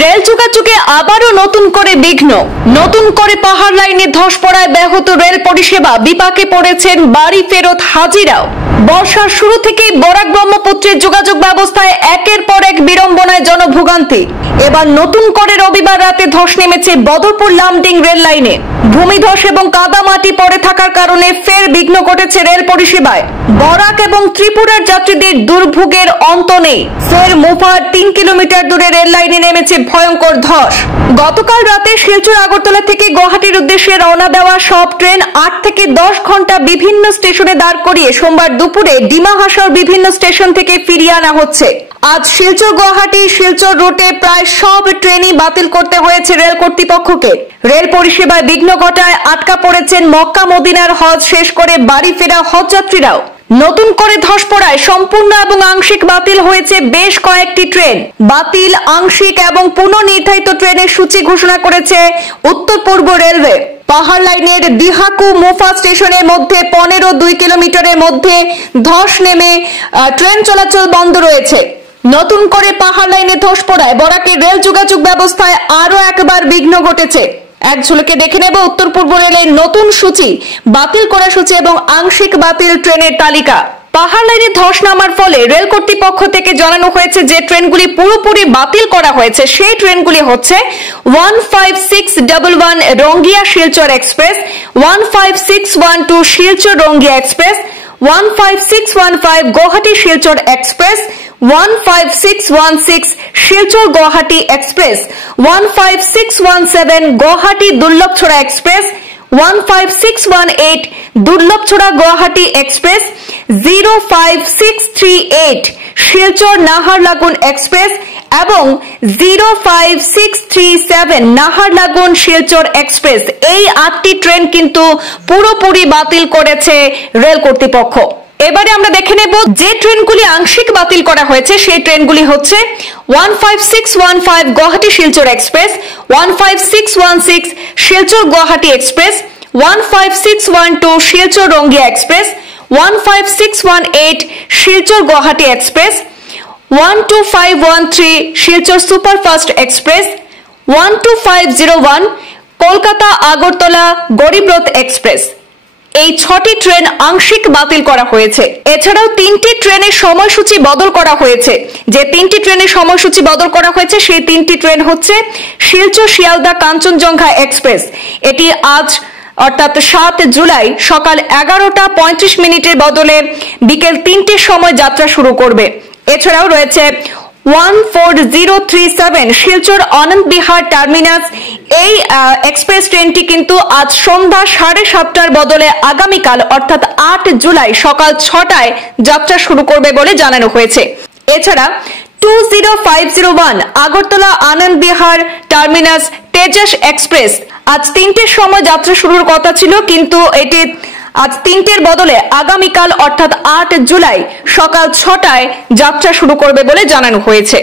Rail যোগাযোগে আবারও নতুন করে বিঘ্ন, নতুন করে পাহাড় লাইনে ধস পড়ায় ব্যাহত রেল পরিষেবা, বিপাকে পড়েছেন বাড়ি ফেরত হাজিরাও। বর্ষার শুরু থেকেই বরাক ব্রহ্মপুত্রের যোগাযোগ ব্যবস্থায় একের পর এক বিড়ম্বনায় জনভোগান্তি। এবার নতুন করে রবিবার রাতে ধস নেমেছে বদরপুর লামডিং রেল লাইনে। ভূমিধস এবং কাদা মাটি পড়ে থাকার কারণে ফের বিঘ্ন ঘটেছে রেল পরিষেবায়। বরাক এবং ত্রিপুরার যাত্রীদের দুর্ভোগের অন্ত নেই। ফের মুফার 3 কিলোমিটার দূরে রেল লাইনে নেমেছে ভয়ঙ্কর ধস। গতকাল রাতে শিলচর আগরতলা থেকে গুয়াহাটির উদ্দেশ্যে রওনা দেওয়া সব ট্রেন 8 থেকে 10 ঘন্টা বিভিন্ন স্টেশনে দাঁড় করিয়ে সোমবার দুপুরে ডিমা হাসাওর বিভিন্ন স্টেশন থেকে ফিরিয়ে আনা হচ্ছে। আজ শিলচর গুয়াহাটি শিলচর রুটে প্রায় সব ট্রেনই বাতিল করতে হয়েছে রেল কর্তৃপক্ষকে। রেল পরিষেবায় বিঘ্ন ঘটায় আটকা পড়েছেন মক্কা মদিনার হজ শেষ করে বাড়ি ফেরা হজযাত্রীরাও। নতুন করে ধস পড়ায় সম্পূর্ণ এবং আংশিক বাতিল হয়েছে বেশ কয়েকটি ট্রেন। বাতিল, আংশিক এবং পুনঃনির্ধারিত ট্রেনের সূচি ঘোষণা করেছে উত্তর পূর্ব রেলওয়ে। পাহাড় লাইনের দিহাকু মুফা স্টেশনের মধ্যে 15-2 কিলোমিটারের মধ্যে ধস নেমে ট্রেন চলাচল বন্ধ রয়েছে। নতুন করে পাহাড় লাইনে ধস পড়ায় বরাকের রেল যোগাযোগ ব্যবস্থায় আরো একবার বিঘ্ন ঘটেছে। এক ঝলকে দেখে নেব উত্তর পূর্ব রেলের নতুন সূচি, বাতিল করা সূচি এবং আংশিক বাতিল ট্রেনের তালিকা। পাহাড় লাইনে ধস নামার ফলে রেল কর্তৃপক্ষ থেকে জানানো হয়েছে যে ট্রেনগুলি পুরোপুরি বাতিল করা হয়েছে সেই ট্রেনগুলি হচ্ছে 15611 Rangia Silchar express, 15612 Silchar Rangia express, 15615 Guwahati Silchar express, 15616 Silchar Guwahati express, 15617 Guwahati Durlavchhara express, 15618 Durlavchhara Guwahati express, 05638 Silchar Naharlagun express এবং 05637 নাহারলাগুন শিলচর এক্সপ্রেস। এই 8টি ট্রেন কিন্তু পুরোপুরি বাতিল করেছে রেল কর্তৃপক্ষ। এবারে আমরা দেখে নেব যে ট্রেনগুলি আংশিক বাতিল করা হয়েছে সেই ট্রেনগুলি হচ্ছে 15615 Guwahati Silchar express, 15616 Silchar Guwahati express, 15612 Silchar Rangia express, 15618 Silchar Guwahati express, 12513 Silchar superfast express, 12501 Kolkata Agartala Garib Rath express. এই 6টি ট্রেন আংশিক বাতিল করা হয়েছে। এছাড়াও 3টি ট্রেনের সময়সূচি বদল করা হয়েছে। যে 3টি ট্রেনের সময়সূচি বদল করা হয়েছে সেই 3টি ট্রেন হচ্ছে শিলচর শিয়ালদা কাঞ্চনজঙ্ঘা এক্সপ্রেস। এটি আজ অর্থাৎ 7 জুলাই সকাল 11টা 35 মিনিটের বদলে বিকেল 3টের সময় যাত্রা শুরু করবে। এছাড়াও রয়েছে 14037 শিলচর আনন্দ বিহার টার্মিনাস। এই এক্সপ্রেস ট্রেনটি কিন্তু আজ সন্ধ্যা 7:30টার বদলে আগামীকাল অর্থাৎ 8 জুলাই সকাল 6টায় যাত্রা শুরু করবে বলে জানানো হয়েছে। এছাড়া 20501 আগরতলা আনন্দ বিহার টার্মিনাস তেজস এক্সপ্রেস আজ 3টের সময় যাত্রা শুরুর কথা ছিল, কিন্তু এটি আজ 3টের বদলে আগামীকাল অর্থাৎ 8 জুলাই সকাল 6টায় যাত্রা শুরু করবে বলে জানানো হয়েছে।